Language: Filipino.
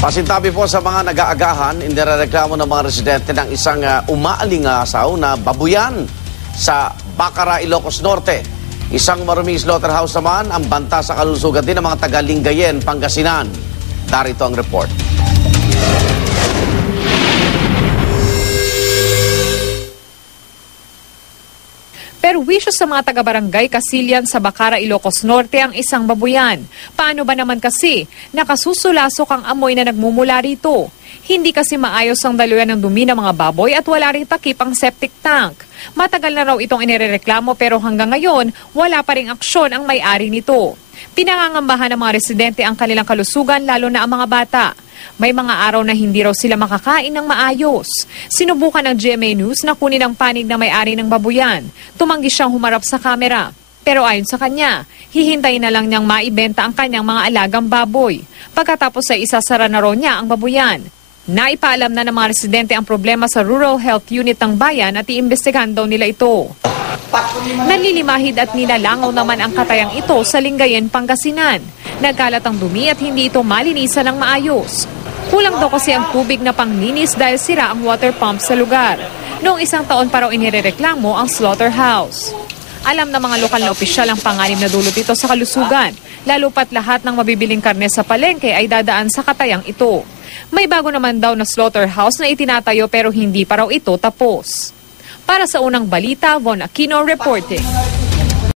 Pasintabi po sa mga nag-aagahan, inireklamo ng mga residente ng isang umaalingasaw na babuyan sa Bacara, Ilocos Norte. Isang maruming slaughterhouse naman ang banta sa kalusugan din ng mga taga-Lingayen, Pangasinan. Darito ang report. Perwisyo sa mga taga-barangay Kasilyan sa Bacara, Ilocos Norte ang isang babuyan. Paano ba naman kasi nakasusulasok ang amoy na nagmumula rito? Hindi kasi maayos ang daluyan ng dumi ng mga baboy at wala ring takip ang septic tank. Matagal na raw itong inirereklamo pero hanggang ngayon wala pa ring aksyon ang may-ari nito. Pinangangambahan ng mga residente ang kanilang kalusugan lalo na ang mga bata. May mga araw na hindi raw sila makakain ng maayos. Sinubukan ng GMA News na kunin ang panig na may-ari ng babuyan. Tumanggi siyang humarap sa kamera. Pero ayon sa kanya, hihintayin na lang niyang maibenta ang kanyang mga alagang baboy. Pagkatapos ay isasara na raw niya ang babuyan. Naipaalam na ng mga residente ang problema sa Rural Health Unit ng bayan at iimbestigahan daw nila ito. Nalilimahid at nilalangaw naman ang katayang ito sa Lingayen, Pangasinan. Nagkalat ang dumi at hindi ito malinisan ng maayos. Kulang daw kasi ang tubig na panglinis dahil sira ang water pump sa lugar. Noong isang taon pa raw inirereklamo ang slaughterhouse. Alam na mga lokal na opisyal ang panganib na dulot ito sa kalusugan, lalo pat lahat ng mabibiling karne sa palengke ay dadaan sa katayang ito. May bago naman daw na slaughterhouse na itinatayo pero hindi pa raw ito tapos. Para sa unang balita, Von Aquino reporting.